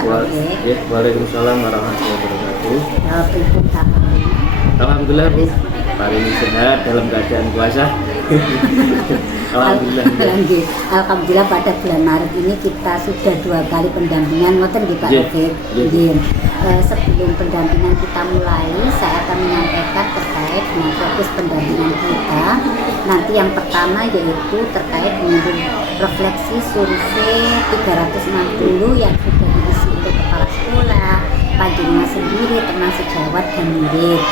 Pak Rofik. Ya, Waalaikumsalam warahmatullahi wabarakatuh. Pripun kabar? Alhamdulillah Bu, hari ini sehat dalam keadaan puasa. Alhamdulillah. Alhamdulillah pada bulan Maret ini kita sudah 2 kali pendampingan, ngoten nggih Pak Iya, Rofik. iya. Nggih. Sebelum pendampingan kita mulai, saya akan menyampaikan terkait dengan fokus pendampingan kita. Nanti yang pertama yaitu terkait dengan refleksi survei 360 yang sudah diisi oleh kepala sekolah, panjenengan sendiri, teman sejawat dan murid.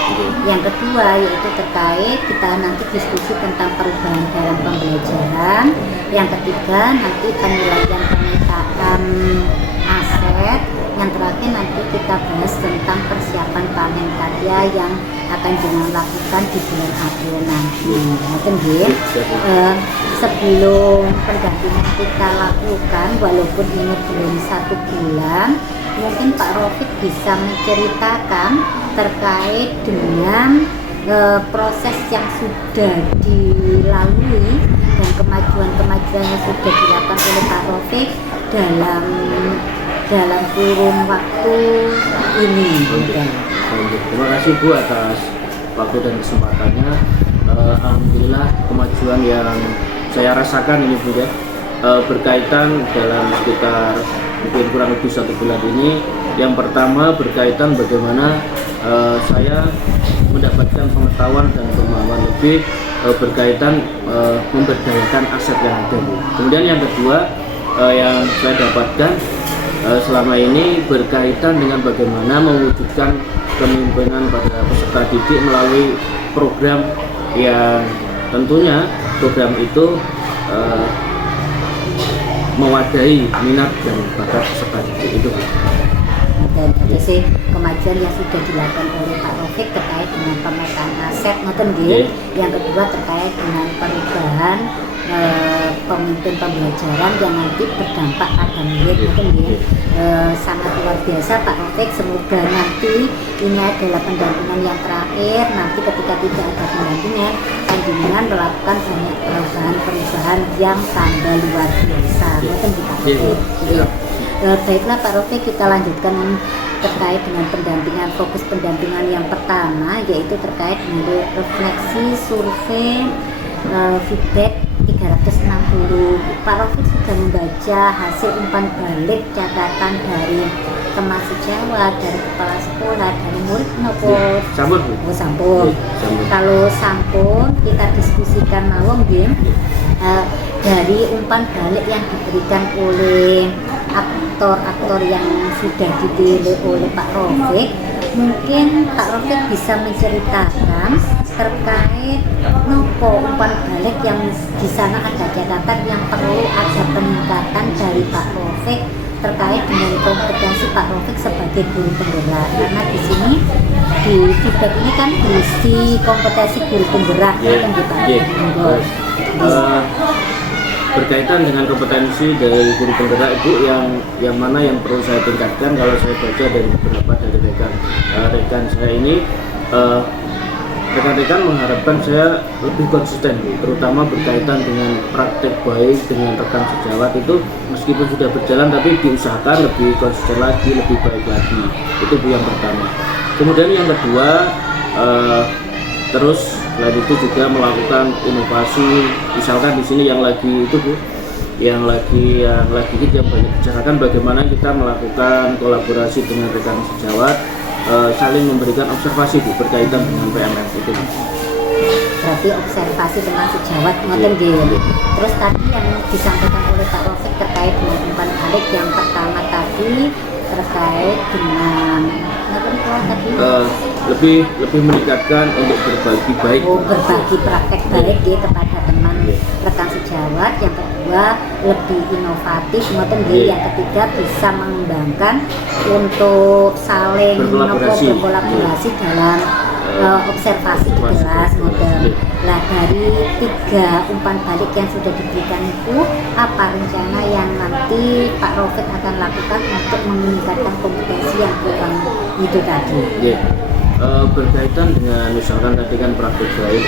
Yang kedua yaitu terkait kita nanti diskusi tentang perubahan dalam pembelajaran. Yang ketiga nanti penilaian pemetaan aset. Yang terakhir nanti kita bahas tentang persiapan panen karya yang akan jenengan lakukan di bulan April nanti. Mungkin sebelum pendampingan kita lakukan, walaupun ini belum 1 bulan, mungkin Pak Rofik bisa menceritakan terkait dengan proses yang sudah dilalui dan kemajuan-kemajuan yang sudah dilakukan oleh Pak Rofik dalam kurun waktu ini. Terima kasih Bu atas waktu dan kesempatannya. Alhamdulillah kemajuan yang saya rasakan ini Bu ya, berkaitan dalam sekitar mungkin kurang lebih 1 bulan ini. Yang pertama berkaitan bagaimana saya mendapatkan pengetahuan dan pemahaman lebih berkaitan memberdayakan aset yang ada Bu. Kemudian yang kedua yang saya dapatkan selama ini berkaitan dengan bagaimana mewujudkan kepemimpinan pada peserta didik melalui program yang tentunya program itu mewadahi minat dan bakat peserta didik itu. Dan ada sih kemajuan yang sudah dilakukan oleh Pak Rofik terkait dengan pemetaan aset, ngoten nggih. Yang kedua terkait dengan perubahan pemimpin pembelajaran yang nanti berdampak pada murid, ngoten nggih. Sangat luar biasa Pak Rofik. Semoga nanti ini adalah pendampingan yang terakhir. Nanti ketika tidak ada pendampingan, panjenengan melakukan banyak perubahan yang tambah luar biasa, ngoten nggih Pak Rofik. Baiklah Pak Rofik, kita lanjutkan terkait dengan pendampingan. Fokus pendampingan yang pertama yaitu terkait dengan refleksi survei feedback 360. Pak Rofik sudah membaca hasil umpan balik catatan dari teman sejawat, dari kepala sekolah, dari murid nopo? Sampun Bu. Oh, sampun. Kalau sampun kita diskusikan mawon nggih. Dari umpan balik yang diberikan oleh aktor-aktor yang sudah dipilih oleh Pak Rofik, mungkin Pak Rofik bisa menceritakan terkait nopo umpan balik yang di sana ada catatan yang perlu ada peningkatan dari Pak Rofik terkait dengan kompetensi Pak Rofik sebagai guru penggerak. Karena di sini di feedback ini kan diisi kompetensi guru penggerak, kan gitu Pak. Berkaitan dengan kompetensi dari guru penggerak Ibu yang mana yang perlu saya tingkatkan. Kalau saya baca dari beberapa dari rekan saya ini, rekan-rekan mengharapkan saya lebih konsisten Bu, terutama berkaitan dengan praktek baik dengan rekan sejawat itu meskipun sudah berjalan tapi diusahakan lebih konsisten lagi, lebih baik lagi. Itu Bu yang pertama. Kemudian yang kedua, terus selain itu juga melakukan inovasi. Misalkan di sini yang lagi itu Bu, yang lagi hit yang banyak bicarakan bagaimana kita melakukan kolaborasi dengan rekan sejawat, saling memberikan observasi Bu berkaitan dengan PMS itu. Berarti observasi teman sejawat, ngoten nggih. Terus tadi yang disampaikan oleh Pak Rofik terkait dengan umpan balik yang pertama tadi terkait dengan lebih meningkatkan untuk berbagi baik. Berbagi praktek baik ya kepada teman rekan sejawat. Yang kedua lebih inovatif, ngoten nggih. Yang ketiga bisa mengembangkan untuk saling berkolaborasi dalam observasi jelas model. Nah, dari 3 umpan balik yang sudah diberikan itu, apa rencana yang nanti Pak Rofik akan lakukan untuk meningkatkan kompetensi yang kurang itu tadi? Berkaitan dengan misalkan tadi kan praktek baik,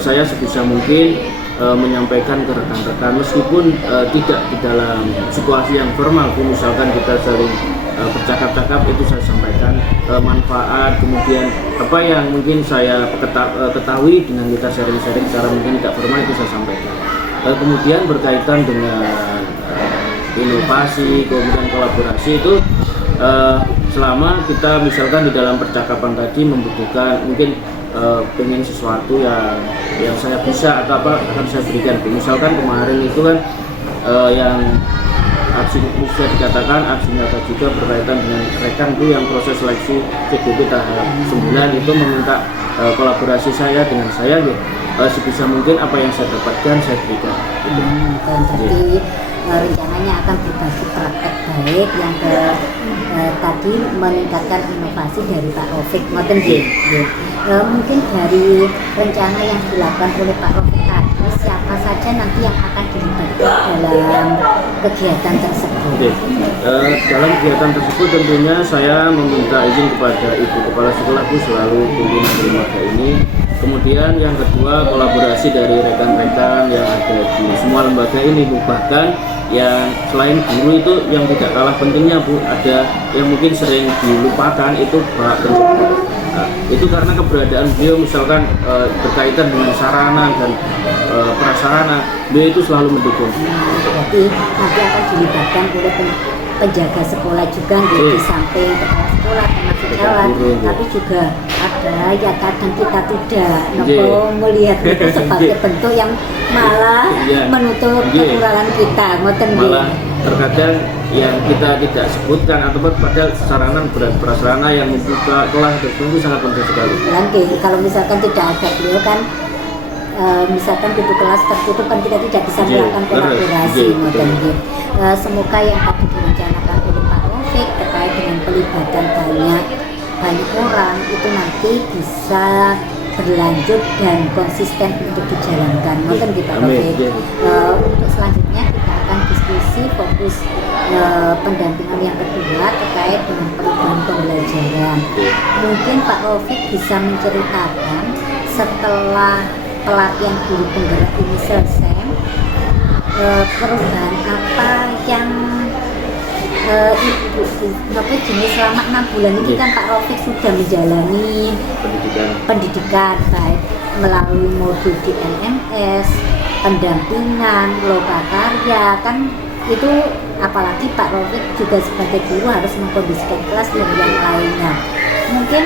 saya sebisa mungkin menyampaikan ke rekan-rekan meskipun tidak di dalam situasi yang formal, misalkan kita saling bercakap-cakap itu saya sampaikan manfaat, kemudian apa yang mungkin saya ketahui dengan kita sharing-sharing secara mungkin tidak formal itu saya sampaikan. Kemudian berkaitan dengan inovasi, kemudian kolaborasi itu selama kita misalkan di dalam percakapan tadi membutuhkan mungkin pengen sesuatu yang saya bisa atau apa akan saya berikan. Misalkan kemarin itu kan yang aksi bisa dikatakan aksi nyata juga berkaitan dengan rekan itu yang proses seleksi CDP tahap 9 itu meminta kolaborasi saya dengan saya ya, sebisa mungkin apa yang saya dapatkan saya berikan. Dan tadi rencananya akan berbagi praktek baik yang tadi meningkatkan inovasi dari Pak Raufik. Mungkin dari rencana yang dilakukan oleh Pak Raufik tadi, siapa saja nanti yang akan dilibatkan dalam kegiatan tersebut? Dalam kegiatan tersebut tentunya saya meminta izin kepada Ibu Kepala Sekolah Bu selaku pimpinan lembaga ini. Kemudian yang kedua kolaborasi dari rekan-rekan yang ada di semua lembaga ini Bu. Bahkan yang selain guru itu yang tidak kalah pentingnya Bu, ada yang mungkin sering dilupakan itu Pak Pendidik. Itu karena keberadaan beliau misalkan berkaitan dengan sarana dan prasarana, beliau itu selalu mendukung. Berarti nanti akan dilibatkan oleh penjaga sekolah juga di samping kepala sekolah termasuk jalan, tapi juga ada yang kadang kita tidak melihat itu sebagai bentuk yang malah menutup kekurangan kita. Malah terkadang yang kita tidak sebutkan atau padahal sarana dan prasarana yang membuka kelas tertentu sangat penting sekali. Nanti kalau misalkan tidak ada beliau kan misalkan pintu kelas tertutup kan kita tidak bisa melakukan kolaborasi. Semoga yang tadi direncanakan oleh Pak Raufik terkait dengan pelibatan banyak orang itu nanti bisa berlanjut dan konsisten untuk dijalankan. Mungkin di Pak Raufik. Untuk selanjutnya kita akan diskusi fokus pendampingan yang kedua terkait dengan perubahan pembelajaran. Mungkin Pak Raufik bisa menceritakan setelah pelatihan guru penggerak ini selesai, perubahan apa yang Ibu jenis selama 6 bulan ini kan Pak Raufik sudah menjalani pendidikan baik melalui modul di LMS, pendampingan, lokakarya kan itu, apalagi Pak Raufik juga sebagai guru harus mengkondisikan kelas dan yang lainnya. Mungkin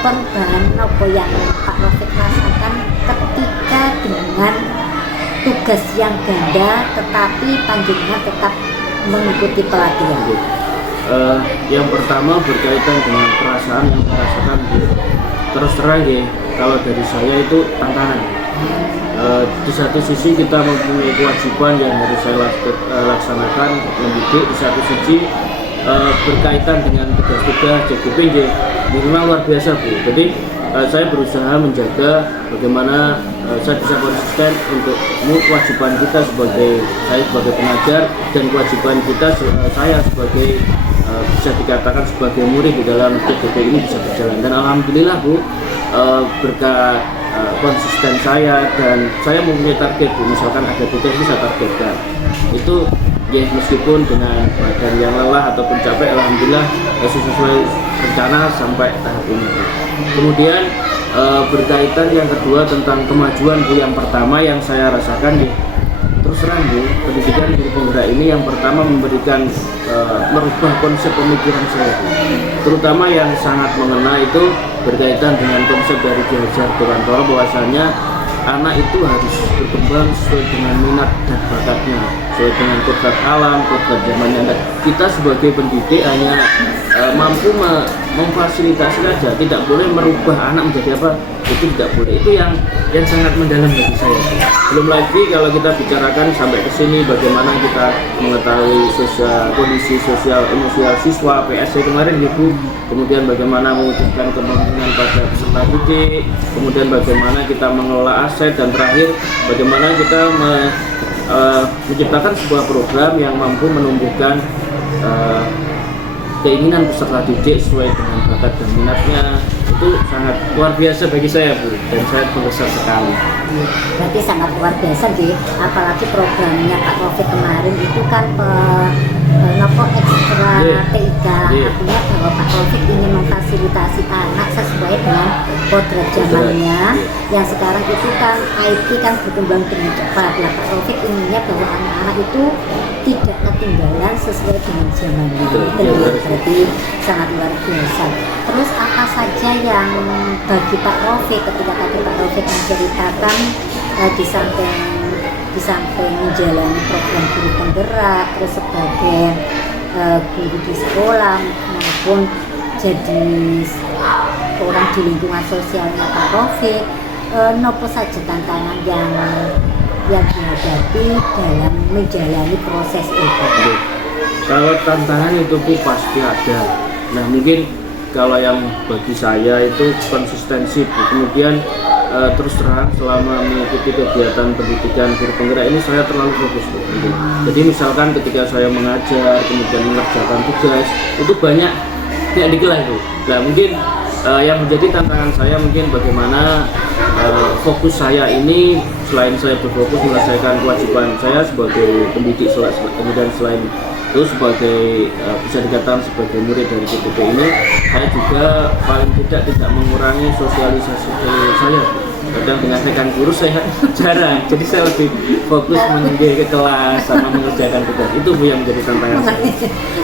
perubahan apa yang Pak Raufik rasakan ketika dengan tugas yang ganda tetapi panjenengan tetap mengikuti pelatihan? Yang pertama berkaitan dengan perasaan yang saya rasakan terus terang ya, kalau dari saya itu tantangan. Di satu sisi kita mempunyai kewajiban yang harus saya laksanakan mendidik, di satu sisi berkaitan dengan tugas-tugas JGP memang luar biasa Bu. Jadi saya berusaha menjaga bagaimana saya bisa konsisten untuk kewajiban kita saya sebagai pengajar dan kewajiban kita saya sebagai bisa dikatakan sebagai murid di dalam JGP ini bisa berjalan. Dan alhamdulillah Bu, berkat konsisten saya dan saya mempunyai target Bu, misalkan ada tugas bisa targetkan itu ya, meskipun dengan badan yang lelah ataupun capek, alhamdulillah sesuai rencana sampai tahap ini. Kemudian berkaitan yang kedua tentang kemajuan Bu, yang pertama yang saya rasakan ya, terus terang Bu, pendidikan guru penggerak ini yang pertama memberikan merubah konsep pemikiran saya Bu. Terutama yang sangat mengena itu berkaitan dengan konsep dari Ki Hajar Dewantara bahwasanya anak itu harus berkembang sesuai dengan minat dan bakatnya, sesuai dengan kodrat alam, kodrat zamannya. Kita sebagai pendidik hanya mampu memfasilitasi saja, tidak boleh merubah anak menjadi apa, itu tidak boleh. Itu yang sangat mendalam bagi saya. Belum lagi kalau kita bicarakan sampai ke sini bagaimana kita mengetahui kondisi sosial emosional siswa PSC kemarin Ibu, kemudian bagaimana mewujudkan kemampuan pada peserta didik, kemudian bagaimana kita mengelola aset, dan terakhir bagaimana kita menciptakan sebuah program yang mampu menumbuhkan keinginan peserta didik sesuai dengan bakat dan minatnya. Itu sangat luar biasa bagi saya Bu, dan saya besar sekali. Berarti sangat luar biasa apalagi programnya Pak Raufik kemarin itu kan nopo ekstra TIK, Yeah. artinya bahwa Pak Taufik ingin memfasilitasi anak sesuai dengan kodrat zamannya yang sekarang itu kan IT kan berkembang dengan cepat. Lah Pak Taufik inginnya bahwa anak-anak itu tidak ketinggalan sesuai dengan zamannya. Betul, Itu iya, ya, betul. berarti sangat luar biasa. Terus apa saja yang bagi Pak Taufik ketika tadi Pak Taufik menceritakan di samping menjalani program guru penggerak, terus sebagai guru di sekolah maupun jadi orang di lingkungan sosialnya Pak Taufik, nopo saja tantangan yang dihadapi dalam menjalani proses itu. Oke. Kalau tantangan itu pun pasti ada. Nah mungkin kalau yang bagi saya itu konsistensi, kemudian terus terang selama mengikuti kegiatan pendidikan guru penggerak ini saya terlalu fokus Bu. Jadi misalkan ketika saya mengajar kemudian mengerjakan tugas itu banyak tidak di kelas Bu. Nah mungkin yang menjadi tantangan saya mungkin bagaimana fokus saya ini selain saya berfokus menyelesaikan kewajiban saya sebagai pendidik, kemudian selain itu sebagai bisa dikatakan sebagai murid dari GPP ini, saya juga paling tidak mengurangi sosialisasi saya. Kadang dengan rekan guru saya jarang, jadi saya lebih fokus menyindir ke kelas sama mengerjakan tugas. Itu Bu yang menjadi tantangan saya.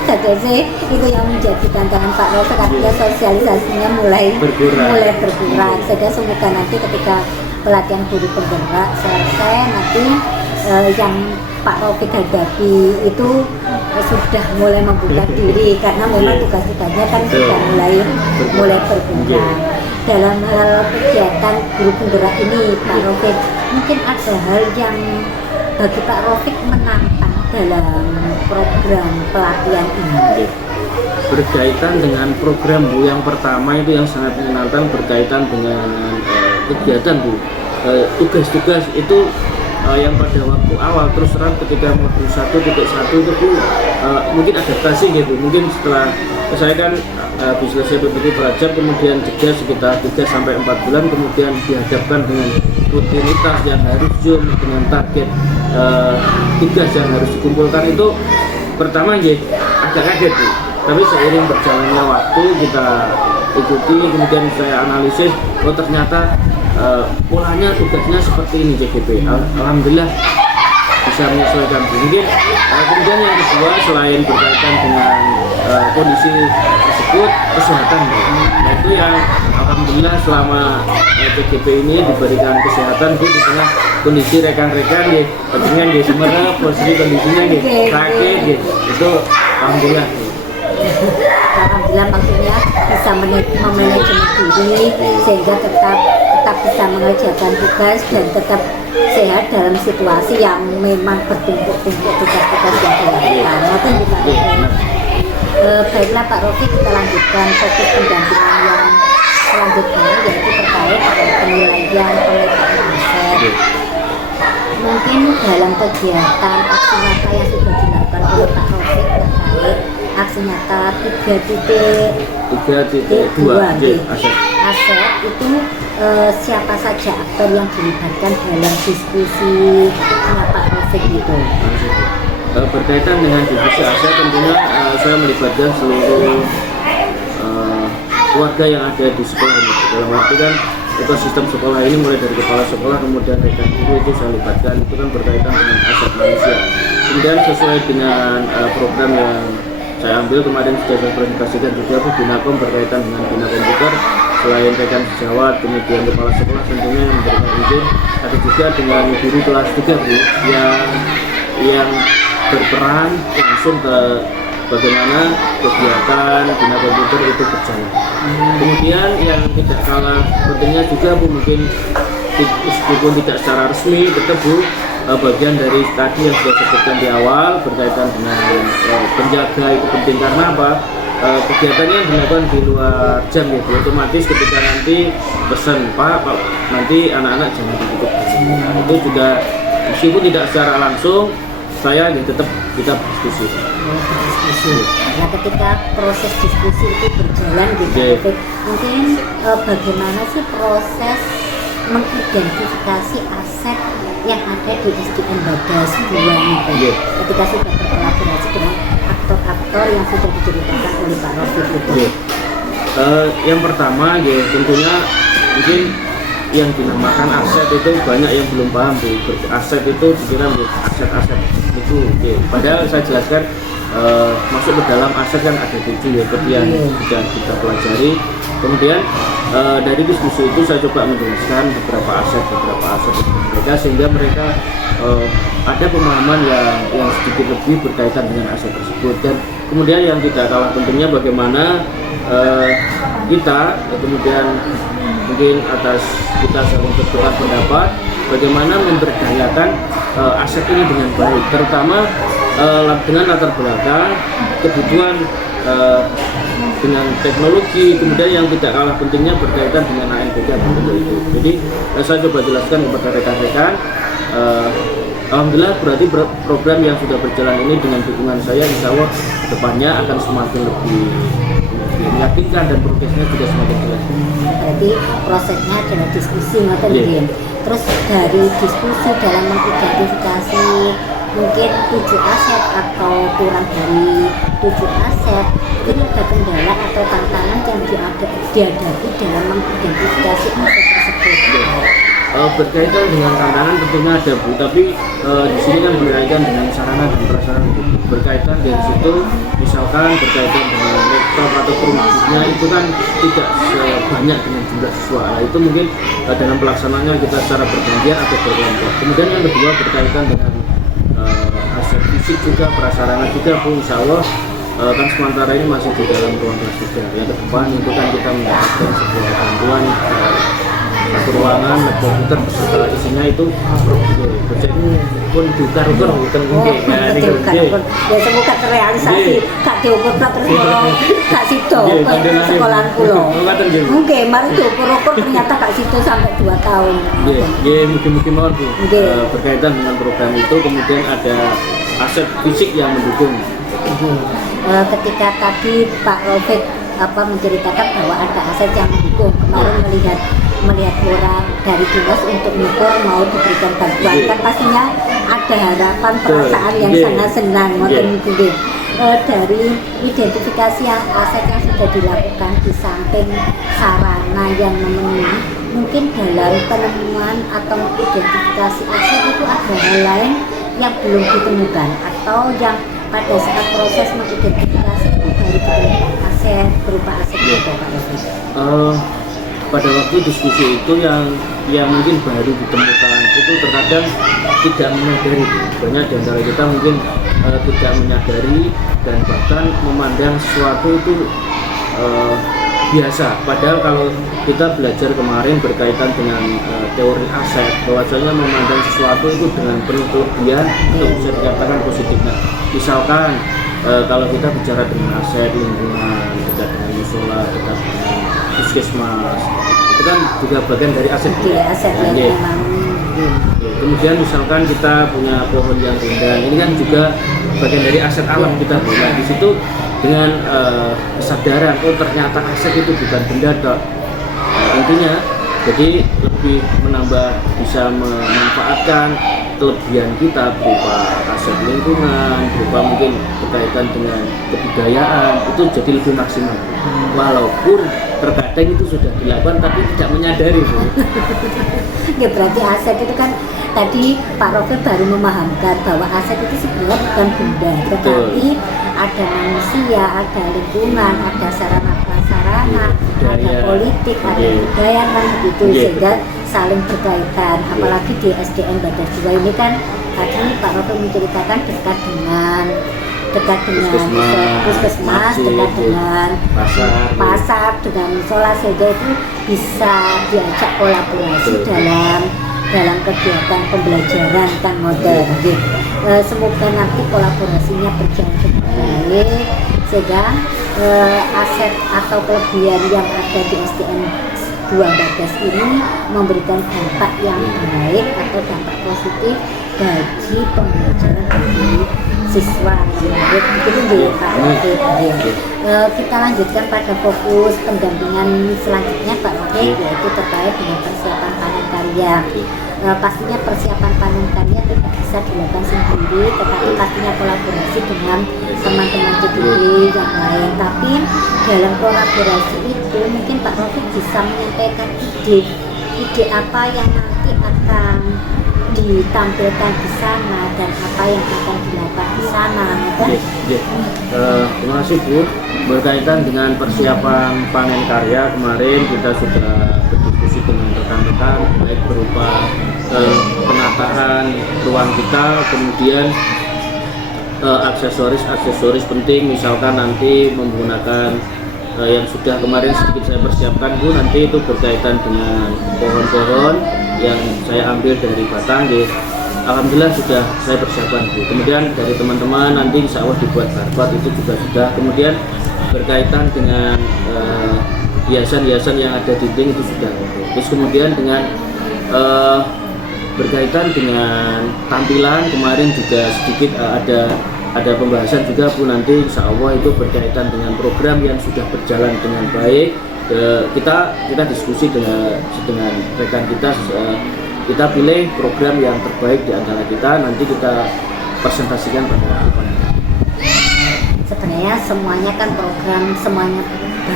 Jadi itu yang menjadi tantangan Pak Taufik, artinya sosialisasinya mulai Berkurang. Sehingga semoga nanti ketika pelatihan guru penggerak selesai nanti yang Pak Taufik hadapi itu sudah mulai membuka diri karena memang tugas-tugasnya kan sudah mulai berkurang. Dalam hal kegiatan guru penggerak ini Pak Taufik, mungkin ada hal yang bagi Pak Taufik menantang dalam program pelatihan ini. Berkaitan dengan program Bu, yang pertama itu yang sangat menantang berkaitan dengan kegiatan Bu, tugas-tugas itu yang pada waktu awal terus terang ketika modul 1.1 itu Bu, mungkin adaptasi gitu, mungkin setelah saya kan habis selesai PPT pelajar kemudian jeda sekitar 3-4 bulan, kemudian dihadapkan dengan rutinitas yang harus zoom dengan target tugas yang harus dikumpulkan, itu pertama ya agak kaget Bu. Tapi seiring berjalannya waktu kita ikuti, kemudian saya analisis, oh ternyata polanya tugasnya seperti ini JGP. Alhamdulillah bisa menyesuaikan. Mungkin kemudian yang kedua selain berkaitan dengan kondisi tersebut, kesehatan. Nah itu yang alhamdulillah selama JGP ini diberikan kesehatan Bu, di tengah kondisi rekan-rekan ya, dengan di Semarang posisi kondisinya gitu, sakit gitu. Itu alhamdulillah. Alhamdulillah maksudnya bisa memanajemen diri sehingga tetap bisa mengerjakan tugas dan tetap sehat dalam situasi yang memang bertumpuk-tumpuk tugas-tugas yang dilakukan. Mungkin baiklah Pak Rofi, kita lanjutkan fokus pendampingan yang selanjutnya yaitu terkait dengan penilaian pemetaan aset. Mungkin dalam kegiatan aksi nyata yang sudah dilakukan oleh Pak Rofi terkait aksi nyata 3.2 aset itu siapa saja aktor yang dilibatkan dalam diskusinya Pak Taufik itu? Berkaitan dengan diskusi aset tentunya saya melibatkan seluruh keluarga yang ada di sekolah ini. Dalam arti kan ekosistem sekolah ini mulai dari kepala sekolah kemudian rekan guru itu saya libatkan, itu kan berkaitan dengan aset manusia. Kemudian sesuai dengan program yang saya ambil kemarin sudah saya presentasikan juga Bu, Binakom berkaitan dengan Bina Komputer. Selain rekan sejawat kemudian kepala sekolah tentunya yang memberikan izin, ada juga dengan guru kelas 3 Bu yang berperan langsung ke bagaimana kegiatan Bina Komputer itu berjalan. Kemudian yang tidak kalah pentingnya juga Bu, mungkin meskipun tidak secara resmi tetap Bu, bagian dari tadi yang sudah disebutkan di awal berkaitan dengan penjaga itu penting karena apa? Kegiatannya yang dilakukan di luar jam gitu, otomatis ketika nanti pesan Pak nanti anak-anak jangan ditutup. Itu juga meskipun tidak secara langsung saya ya tetap kita berdiskusi. Nah ketika proses diskusi itu berjalan gitu, mungkin bagaimana sih proses mengidentifikasi aset yang ada di SDN Badas 2 itu ketika sudah berkolaborasi dengan aktor-aktor yang sudah diceritakan oleh Pak Rofik itu? Yang pertama ya tentunya mungkin yang dinamakan aset itu banyak yang belum paham Bu. Aset itu dikira aset-aset itu padahal saya jelaskan masuk ke dalam aset kan ada 7 ya seperti yang sudah kita pelajari. Kemudian dari diskusi itu saya coba menjelaskan beberapa aset mereka sehingga mereka ada pemahaman yang sedikit lebih berkaitan dengan aset tersebut. Dan kemudian yang tidak kalah pentingnya bagaimana kita kemudian mungkin atas kita saling bertukar pendapat bagaimana memberdayakan aset ini dengan baik, terutama dengan latar belakang kebutuhan dengan teknologi, kemudian yang tidak kalah pentingnya berkaitan dengan ANPK itu. Jadi saya coba jelaskan kepada rekan-rekan. Alhamdulillah berarti program yang sudah berjalan ini dengan dukungan saya insya Allah kedepannya akan semakin lebih meyakinkan dan progresnya juga semakin jelas. Berarti prosesnya adalah diskusi mungkin. Terus dari diskusi dalam mengidentifikasi mungkin 7 aset atau kurang dari 7 aset, ini ada kendala atau tantangan yang dihadapi dalam mengidentifikasi aset tersebut. Berkaitan dengan tantangan tentunya ada Bu, tapi di sini kan berkaitan dengan sarana dan prasarana. Berkaitan dari situ, misalkan berkaitan dengan laptop atau perumahnya itu kan tidak sebanyak dengan jumlah siswa. Nah, itu mungkin dalam pelaksanaannya kita secara bergantian atau berkelompok. Kemudian yang kedua berkaitan dengan aset fisik juga, prasarana juga Bu, insya Allah kan sementara ini masih di dalam ruang kelas juga. Yang ke depan itu kan kita mendapatkan sebuah bantuan satu ruangan, komputer beserta isinya itu pun diukur bukan mungkin. Ya semoga terrealisasi, gak diukur terus gak sido sekolahan pulau. Oke, mari diukur ternyata gak sido sampai 2 tahun. Mungkin mohon Bu. Berkaitan dengan program itu kemudian ada aset fisik yang mendukung. Ketika tadi Pak Rofik menceritakan bahwa ada aset yang mendukung, kemarin melihat orang dari dinas untuk mengukur mau diberikan bantuan, kan pastinya ada harapan perasaan yang sangat senang. Dari identifikasi yang aset yang sudah dilakukan di samping sarana yang memenuhi, mungkin dalam penemuan atau identifikasi aset itu ada hal lain yang belum ditemukan atau yang pada saat proses mengidentifikasi itu baru ditemukan aset berupa aset itu Pak Rofik. Pada waktu diskusi itu yang mungkin baru ditemukan itu terkadang tidak menyadari. Banyak di antara kita mungkin tidak menyadari dan bahkan memandang sesuatu itu biasa. Padahal kalau kita belajar kemarin berkaitan dengan teori aset, bahwasanya memandang sesuatu itu dengan penuh kelebihan untuk bisa dikatakan positif. Nah, misalkan kalau kita bicara dengan aset lingkungan, kita dengan musola, kita dengan puskesmas, itu kan juga bagian dari aset. Aset yang memang. Kemudian misalkan kita punya pohon yang rindang, ini kan juga bagian dari aset alam kita. Nah, di situ dengan kesadaran, oh ternyata aset itu bukan benda dok. Intinya, jadi lebih menambah bisa memanfaatkan kelebihan kita berupa aset lingkungan, berupa mungkin berkaitan dengan kebudayaan, itu jadi lebih maksimal. Walaupun terkadang itu sudah dilakukan tapi tidak menyadari. Ya berarti aset itu kan tadi Pak Rofik baru memahamkan bahwa aset itu sebenarnya bukan benda, tetapi ada manusia, ada lingkungan, ada sarana prasarana, ada politik, ada budaya kan begitu, sehingga saling berkaitan. Apalagi di SDN Badas 2 ini kan tadi Pak Rofik menceritakan dekat dengan puskesmas, dekat dengan pasar, dengan musola, sehingga itu bisa diajak kolaborasi dalam kegiatan pembelajaran kan model. Semoga nanti kolaborasinya berjalan dengan baik sehingga aset atau kelebihan yang ada di SDN 2 Bagas ini memberikan dampak yang baik atau dampak positif bagi pembelajaran bagi siswa murid. Begitu Pak Rofik. Kita lanjutkan pada fokus pendampingan selanjutnya Pak Rofik, yaitu terkait dengan persiapan panen karya. pastinya persiapan panen karya tidak bisa dilakukan sendiri, tetapi pastinya kolaborasi dengan teman-teman CDB yang lain. Tapi dalam kolaborasi itu mungkin Pak Rafiq bisa menyampaikan ide apa yang nanti akan ditampilkan di sana dan apa yang akan dilakukan di sana, kan? Terima kasih Bu. Berkaitan dengan persiapan panen karya, kemarin kita sudah berdiskusi dengan rekan-rekan baik berupa penataan ruang kita, kemudian aksesoris penting, misalkan nanti menggunakan yang sudah kemarin sedikit saya persiapkan Bu, nanti itu berkaitan dengan pohon-pohon yang saya ambil dari batang alhamdulillah sudah saya persiapkan Bu. Kemudian dari teman-teman nanti insya Allah dibuat barbot itu juga sudah. Kemudian berkaitan dengan hiasan-hiasan yang ada di dinding itu sudah. Terus kemudian dengan berkaitan dengan tampilan kemarin juga sedikit ada pembahasan juga Bu, nanti insya Allah itu berkaitan dengan program yang sudah berjalan dengan baik. Kita diskusi dengan rekan kita pilih program yang terbaik di antara kita, nanti kita presentasikan pada waktu panen. Sebenarnya semuanya kan program semuanya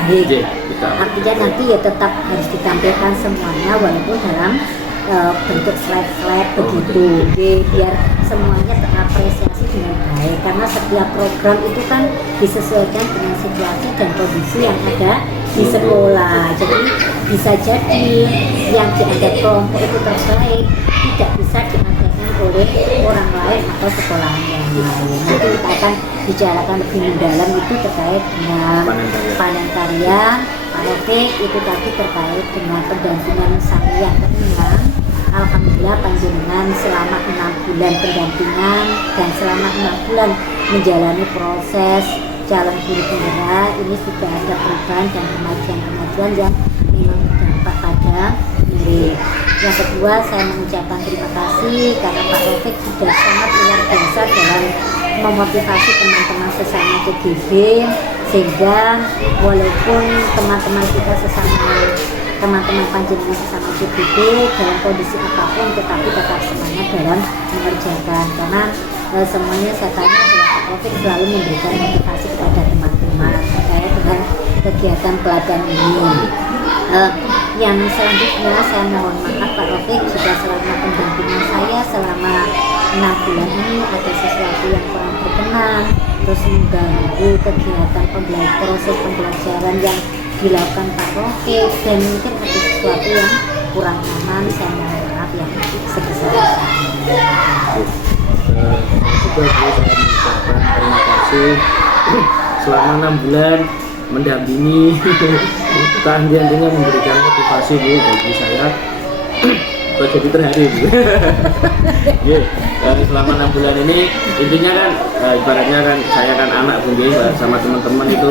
baik, artinya nanti ya tetap harus ditampilkan semuanya walaupun dalam bentuk slide begitu, biar semuanya terapresiasi dengan baik, karena setiap program itu kan disesuaikan dengan situasi dan kondisi yang ada di sekolah. Jadi bisa jadi yang dianggap kelompok itu terbaik tidak bisa diadakan oleh orang lain atau sekolah yang lain. Nanti kita akan bicarakan lebih mendalam itu terkait dengan panen karya Pak Rafiq, itu tadi terkait dengan pendampingan saya tenang. Alhamdulillah panjenengan selama 6 bulan pendampingan dan selama 6 bulan menjalani proses calon guru penggerak ini sudah ada perubahan dan kemajuan yang memang berdampak pada diri. Yang kedua, saya mengucapkan terima kasih karena Pak Rafiq sudah sangat luar biasa dalam memotivasi teman-teman sesama CGB, sehingga walaupun teman-teman kita teman-teman panjenengan sesama CGB dalam kondisi apapun tetapi tetap semangat dalam mengerjakan, karena semuanya saya tanya Pak Rafiq selalu memberikan motivasi kepada teman-teman terkait dengan kegiatan pelatihan ini. Yang selanjutnya saya mohon maaf Pak Rafiq jika selama pendampingan saya selama 6 bulan ini ada sesuatu yang kurang berkenan, terus mengganggu kegiatan proses pembelajaran yang dilakukan Pak Rafiq, dan mungkin ada sesuatu yang kurang aman, saya mohon maaf yang sebesar-besarnya. Juga saya mengucapkan terima kasih selama 6 bulan mendampingi keahlian dengan memberikan motivasi Bu bagi saya kok jadi terharu Bu. Selama 6 bulan ini intinya kan ibaratnya kan saya kan anak Bu sama teman-teman itu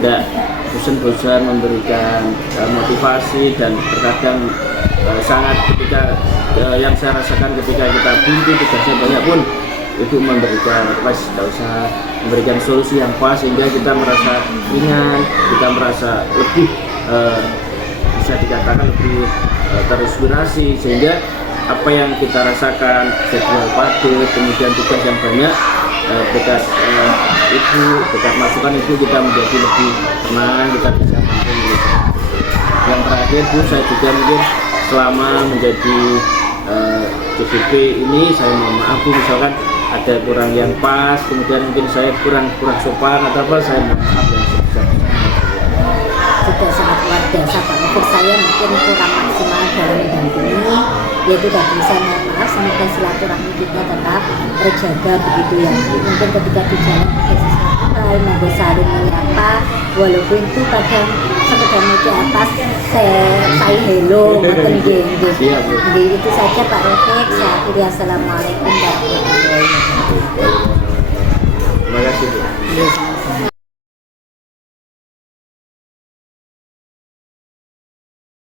tidak bosan-bosan memberikan motivasi, dan terkadang sangat ketika yang saya rasakan ketika kita buntu tugasnya banyak pun itu memberikan memberikan solusi yang pas sehingga kita merasa ringan, kita merasa lebih bisa dikatakan lebih terinspirasi, sehingga apa yang kita rasakan jadwal padat kemudian tugas yang banyak dekat masukan itu kita menjadi lebih tenang, kita bisa mampu. Yang terakhir Bu, saya juga mungkin selama menjadi CGB ini saya mohon maaf Bu, misalkan ada kurang yang pas, kemudian mungkin saya kurang sopan atau apa, saya mohon maaf yang sudah sangat luar biasa Pak Rafiq. Saya mungkin kurang maksimal dalam mendampingi, yaitu tadi saya mohon maaf, semoga silaturahmi kita tetap terjaga begitu ya. Mungkin ketika di jalan ada sesuatu hal mau saling menyapa, walaupun itu kadang sekedar di atas saya hello ngoten nggih. Itu saja Pak Rafiq. Saya akhiri, assalamualaikum warahmatullahi wabarakatuh. Terima kasih Bu.